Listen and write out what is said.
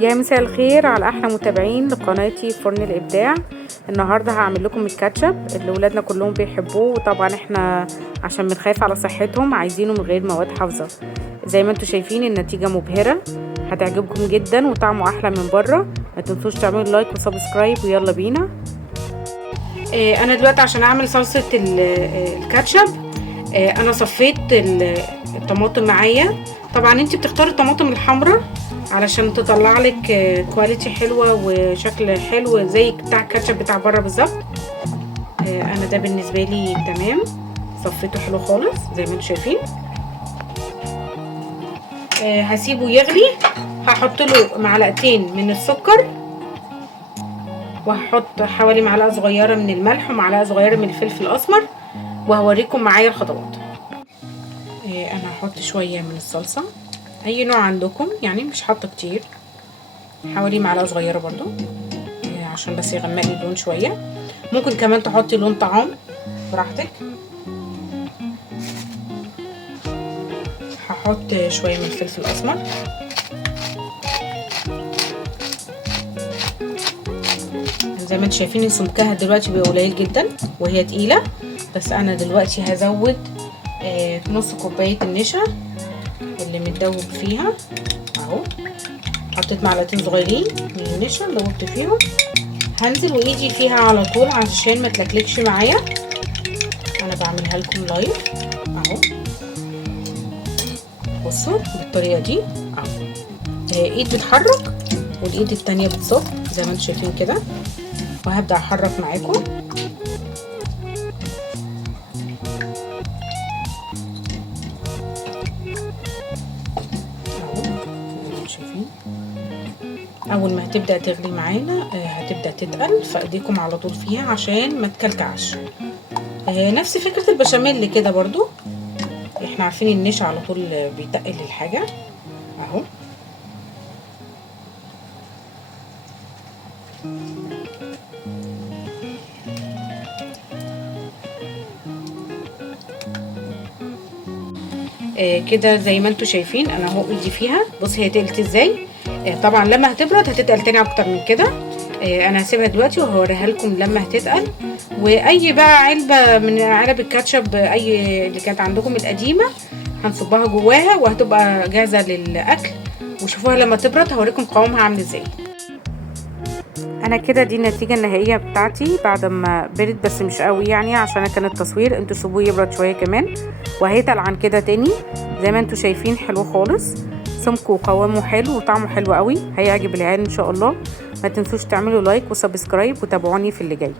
يا مساء الخير على احلى متابعين لقناتي فرن الابداع. النهارده هعمل لكم الكاتشب اللي ولادنا كلهم بيحبوه، وطبعا احنا عشان بنخاف على صحتهم عايزينه من غير مواد حافظه. زي ما انتم شايفين النتيجه مبهره، هتعجبكم جدا وطعمه احلى من بره. ما تنسوش تعملوا لايك وسبسكرايب ويلا بينا. انا دلوقتي عشان اعمل صلصه الكاتشب انا صفيت الطماطم معايا. طبعا انت بتختاري الطماطم الحمراء علشان تطلع لك كواليتي حلوه وشكل حلو زي بتاع الكاتشب بتاع بره بالظبط. انا ده بالنسبه لي تمام، صفيته حلو خالص زي ما انتم شايفين. هسيبه يغلي، هحط له معلقتين من السكر، وهحط حوالي معلقه صغيره من الملح ومعلقه صغيره من الفلفل الاسمر، وهوريكم معايا الخطوات. انا هحط شويه من الصلصه اي نوع عندكم، يعني مش حاطه كتير، حوالي معلقه صغيره برضو عشان بس يغمق لي اللون شويه. ممكن كمان تحطي لون طعام براحتك. هحط شويه من الفلفل الاسمر، زي ما انتم شايفين سمكها دلوقتي بقى قليل جدا وهي تقيله، بس انا دلوقتي هزود نص كوبايه النشا اللي متدوب فيها اهو. حطيت معلقتين صغيرين من النشا دوبت فيهم، هنزل وايدي فيها على طول عشان ما تلكلكش معايا. انا بعملها لكم لايف اهو، بصوا بالطريقه دي اهو. ايد بتحرك والايد التانية بتصب زي ما انتم شايفين كده، وهبدا احرك معاكم. اول ما هتبدا تغلي معانا هتبدا تتقل، فايديكم على طول فيها عشان ما تكلكعش. نفس فكره البشاميل كده برضو، احنا عارفين النشا على طول بيتقل الحاجه اهو. كده زي ما انتم شايفين انا اهو ايدي فيها، بص هي تقلت ازاي. طبعا لما هتبرد هتتقل تاني اكتر من كده. انا هسيبها دلوقتي وهوريها لكم لما هتتقل. واي بقى علبه من علب الكاتشب اي اللي كانت عندكم القديمه هنصبها جواها وهتبقى جاهزه للاكل. وشوفوها لما تبرد هوريكم قوامها عامل ازاي. انا كده دي النتيجه النهائيه بتاعتي بعد ما برد، بس مش قوي يعني عشان كان التصوير. انتوا سيبوه يبرد شويه كمان وهيتقل عن كده تاني. زي ما انتوا شايفين حلو خالص، سمكه وقوامه حلو وطعمه حلو قوي، هيعجب العيال ان شاء الله. ما تنسوش تعملوا لايك وسبسكرايب وتابعوني في اللي جاي.